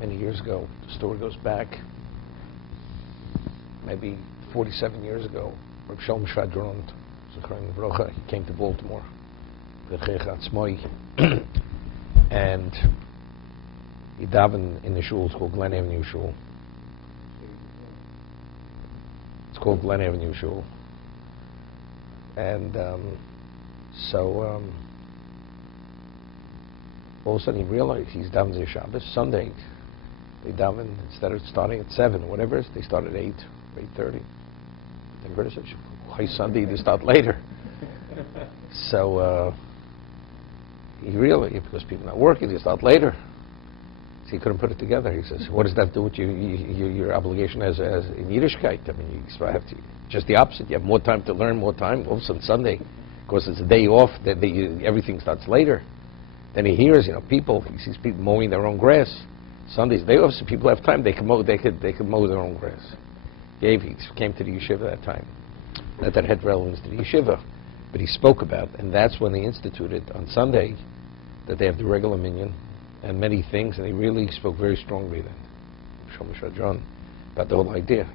many years ago. The story goes back maybe 47 years ago. Rabbi Chumash Rashi, he came to Baltimore, and he davened in the shul. It's called Glen Avenue Shul. It's called Glen Avenue Shul. And so all of a sudden he realized he's davening Shabbos. Sunday, they daven, instead of starting at 7 or whatever it is, they start at 8, 8:30. Then Brother said, why Sunday they start later? So he realized, because people are not working, they start later. So he couldn't put it together. He says, what does that do with your obligation as in Yiddishkeit? I mean, you have to, just the opposite. You have more time to learn, more time. All of a sudden Sunday, because it's a day off, that everything starts later. Then he hears, he sees people mowing their own grass. Sunday's day off, so people have time. They can mow their own grass. He came to the yeshiva that time. Not that it had relevance to the yeshiva, but he spoke about it, and that's when they instituted on Sunday that they have the regular minyan and many things, and he really spoke very strongly then, Chumash Rashi, about the whole idea.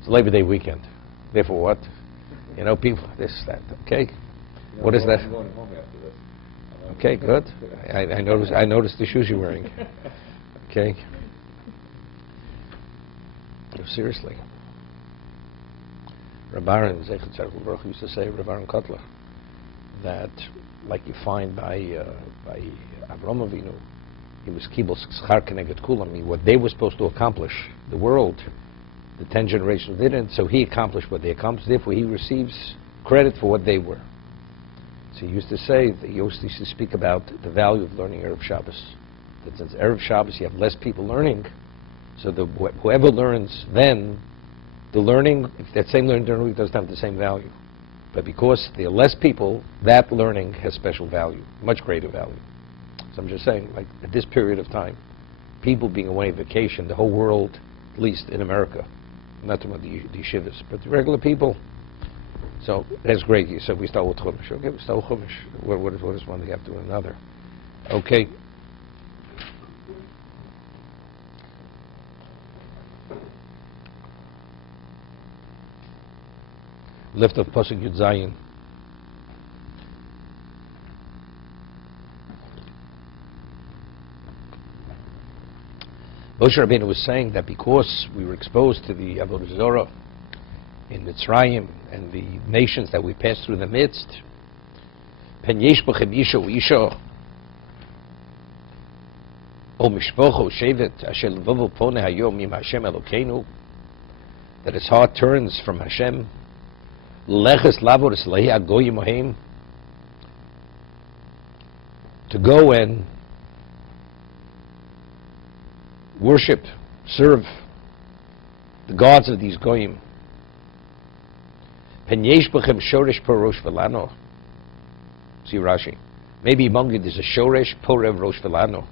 It's Labor Day weekend. Therefore, what? People, this, that. Okay, what is that? I'm going home after this. Okay, good. I noticed the shoes you're wearing. Okay. No, seriously. Rabbi Aaron used to say, Rabbi Aaron Kotler, that like you find by Avram Avinu, he was kibul schar keneged kulam. What they were supposed to accomplish, the world, the 10 generations didn't, so he accomplished what they accomplished. Therefore, he receives credit for what they were. So he used to say, he used to speak about the value of learning Erev Shabbos. That since Erev Shabbos you have less people learning, so whoever learns then, the learning, if that same learning doesn't have the same value. But because there are less people, that learning has special value, much greater value. So I'm just saying, like at this period of time, people being away on vacation, the whole world, at least in America, I'm not talking about the yeshivas, but the regular people. So that's great. So we start with Chumash. Okay, we start with Chumash. What does one thing have to do with another? Okay. Lift of Pasuk Yud Zayin. Moshe Rabbeinu was saying that because we were exposed to the Avodah Zorah in Mitzrayim and the nations that we passed through in the midst, Pen yesh b'chem isha u'isha o mishpocho shevet asher levavu pone hayom im Hashem Elokeinu, that his heart turns from Hashem, leches lavoris lehi agoyim oheim, to go and worship, serve the gods of these goyim. Pen yesh b'chem shoresh po rosh velano. See Rashi. Maybe among you there's a shoresh po rev rosh velano.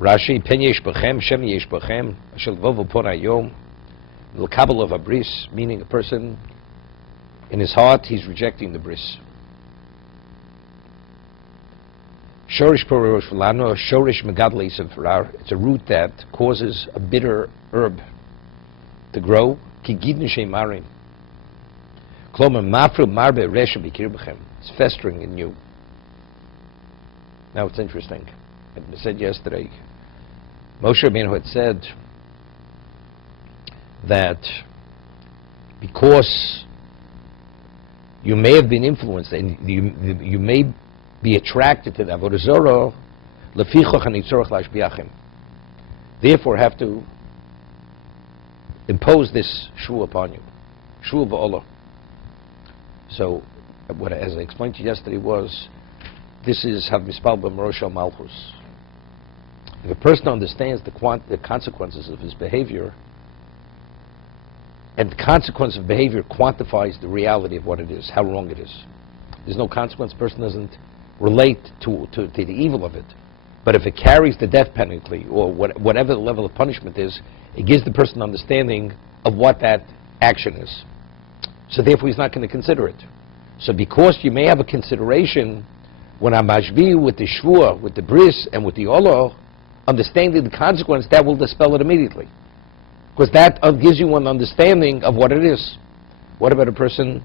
Rashi, pen yesh b'chem, shem yesh b'chem, ashel vovu pon hayom, l'kabel of a bris, meaning a person, in his heart, he's rejecting the bris. Shorish po rosh velano, shorish megadle sefer. It's a root that causes a bitter herb to grow. Ki gidin sheimarim. Kloma mafru marbe resha b'kir b'chem. It's festering in you. Now it's interesting. I said yesterday, Moshe Rabbeinu had said that because you may have been influenced and you may be attracted to the Avodah Zorah, lefichoch ani tzorach lashbiachim. Therefore, have to impose this shul upon you, shul v'olah. So, what, as I explained to you yesterday, was this is hav mispal b'merosh malchus. If a person understands the consequences of his behavior, and the consequence of behavior quantifies the reality of what it is, how wrong it is. There's no consequence. The person doesn't relate to the evil of it. But if it carries the death penalty, or whatever the level of punishment is, it gives the person understanding of what that action is. So therefore he's not going to consider it. So because you may have a consideration When I'm mashbi with the shvua, with the bris, and with the olo, understanding the consequence, that will dispel it immediately. Because that gives you an understanding of what it is. What about a person,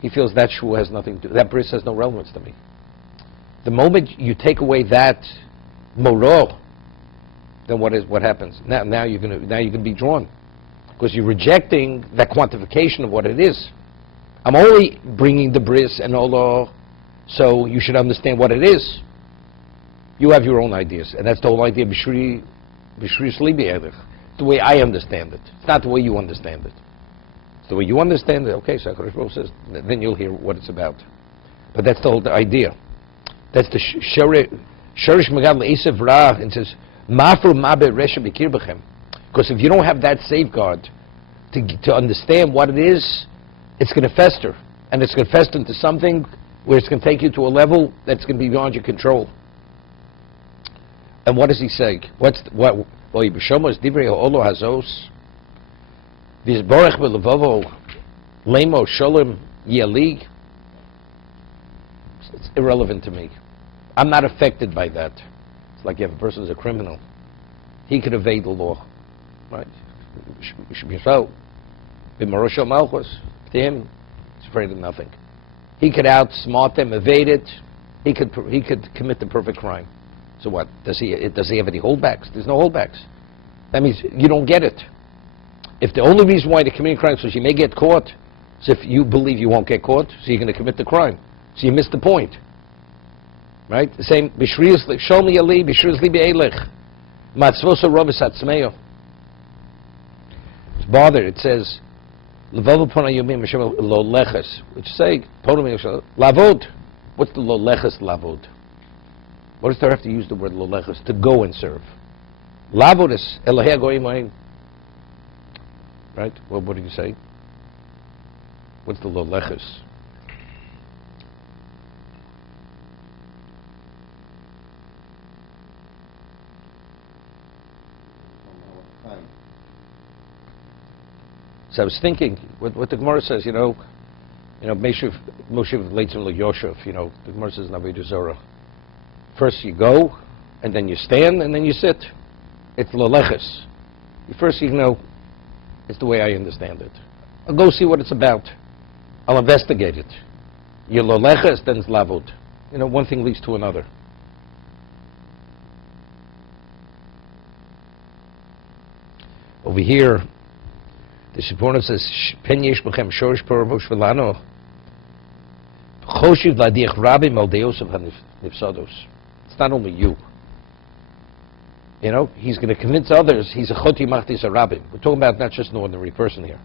he feels that shvua has nothing to do, that bris has no relevance to me. The moment you take away that moror, then what happens? Now you're gonna be drawn. Because you're rejecting that quantification of what it is. I'm only bringing the bris and olo, so you should understand what it is. You have your own ideas, and that's the whole idea of b'shri libi eilach. The way I understand it. It's not the way you understand it. It's the way you understand it. Okay, so HaKadosh Baruch Hu says, then you'll hear what it's about. But that's the whole idea. That's the shorish magad le'esav ra, and says mafru mabe resha b'kir b'chem. Because if you don't have that safeguard to understand what it is, it's going to fester, and it's going to fester into something where it's going to take you to a level that's going to be beyond your control. And what does he say? Well, Yibushomo divrei ha'olo hazos v'yizborech b'levavo lemo sholem yali. It's irrelevant to me. I'm not affected by that. It's like if a person is a criminal, he could evade the law, right? Should be so. B'marosho malchus, to him, he's afraid of nothing. He could outsmart them, evade it. He could commit the perfect crime. So what? Does he have any holdbacks? There's no holdbacks. That means you don't get it. If the only reason why they're committing crime is because you may get caught, so if you believe you won't get caught, so you're going to commit the crime. So you missed the point. Right? The same, show me ali, b'shrius li be'elech. Matzvoso robis atzmeyo. It's bothered. It says, Levav pona yomim Hashem lo leches, which say, lavod. What's the lo leches lavod? What does there have to use the word lo leches? To go and serve. Lavod is Elohei goyim oim. Right? Well, what do you say? What's the lo leches? So I was thinking, what the Gemara says, Moshe Leitzim LeYoshev, the Gemara says in Avodah Zorah. First you go, and then you stand, and then you sit. It's leleches. First it's the way I understand it. I'll go see what it's about. I'll investigate it. You're leleches, then it's lavud. One thing leads to another. Over here, the Shibbono says, "Pen yesh b'chem shorish paravosh v'lano choshiv ladiach rabbi maldeos of hanifsados." It's not only you. He's going to convince others. He's a choti machti a rabbi. We're talking about not just an ordinary person here.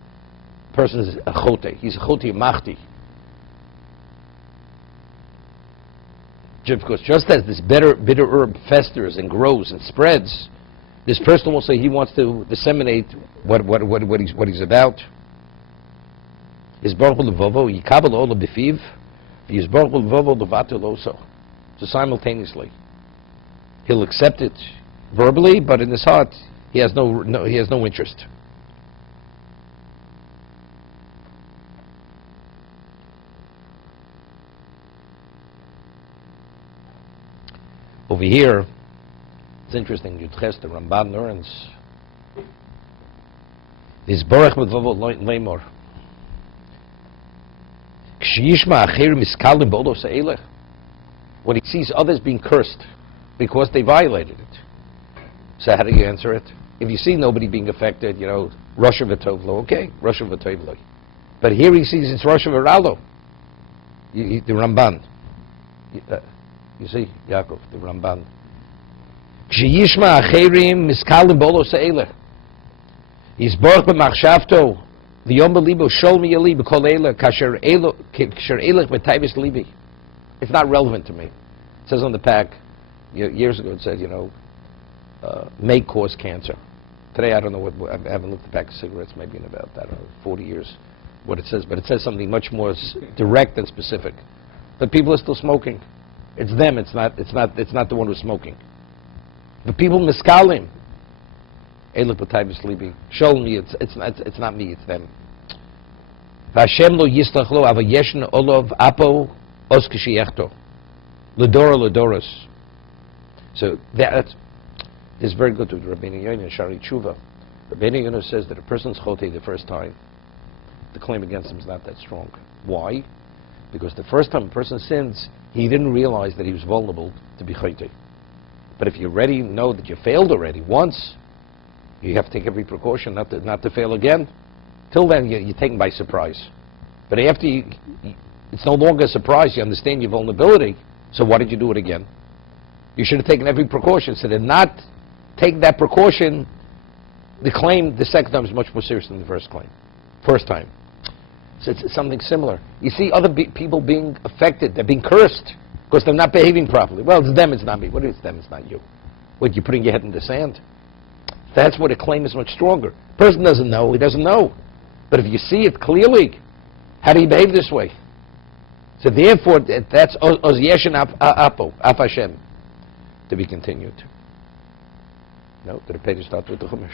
The person is a chote. He's a choti machti. Because just as this bitter herb festers and grows and spreads, this person will say he wants to disseminate what he's about. So simultaneously, he'll accept it verbally, but in his heart, he has no interest. Over here, it's interesting. Yudches, the Ramban learns this Borech Medvovo Leimor. Kshiyishma Acher Miskalim Bodo Se'elech. When he sees others being cursed because they violated it. So how do you answer it? If you see nobody being affected, Rosh V'Tovlo, okay, Rosh V'Tovlo. But here he sees it's Rosh V'Ralo. The Ramban. You see, Yaakov, the Ramban. Kshiyishma acherim miskalim bolo se'elech. Yizborch b'machshavto v'yom b'libo shol miyali b'kol eilech kasher eilech b'taibis libi. It's not relevant to me. It says on the pack, years ago it said, may cause cancer. Today I don't know I haven't looked at the pack of cigarettes maybe in about, 40 years, what it says. But it says something much more direct and specific. But people are still smoking. It's them, it's not the one who's smoking. The people miskalim. Eilech b'taibis libi. Show me it's not me, it's them. V'Hashem lo yislach lo avayeshn olov apo os k'shiyechto. Ledora Ledoros. So that is very good with Rabbeinu Yonah, Shari Tshuva. Rabbeinu Yonah says that a person's chotei the first time, the claim against him is not that strong. Why? Because the first time a person sins, he didn't realize that he was vulnerable to be chotei. But if you already know that you failed already once, you have to take every precaution not to fail again. Till then, you're taken by surprise. But after it's no longer a surprise. You understand your vulnerability. So why did you do it again? You should have taken every precaution. So to not take that precaution, the claim the second time is much more serious than the first time. So it's something similar. You see other people being affected. They're being cursed because they're not behaving properly. Well, it's them, it's not me. What is them, it's not you? What, you're putting your head in the sand? That's where the claim is much stronger. Person doesn't know, he doesn't know. But if you see it clearly, how do you behave this way? So therefore, that's Oz Yeshen Apo, Af Hashem, to be continued. No, did the page start with the Chumash?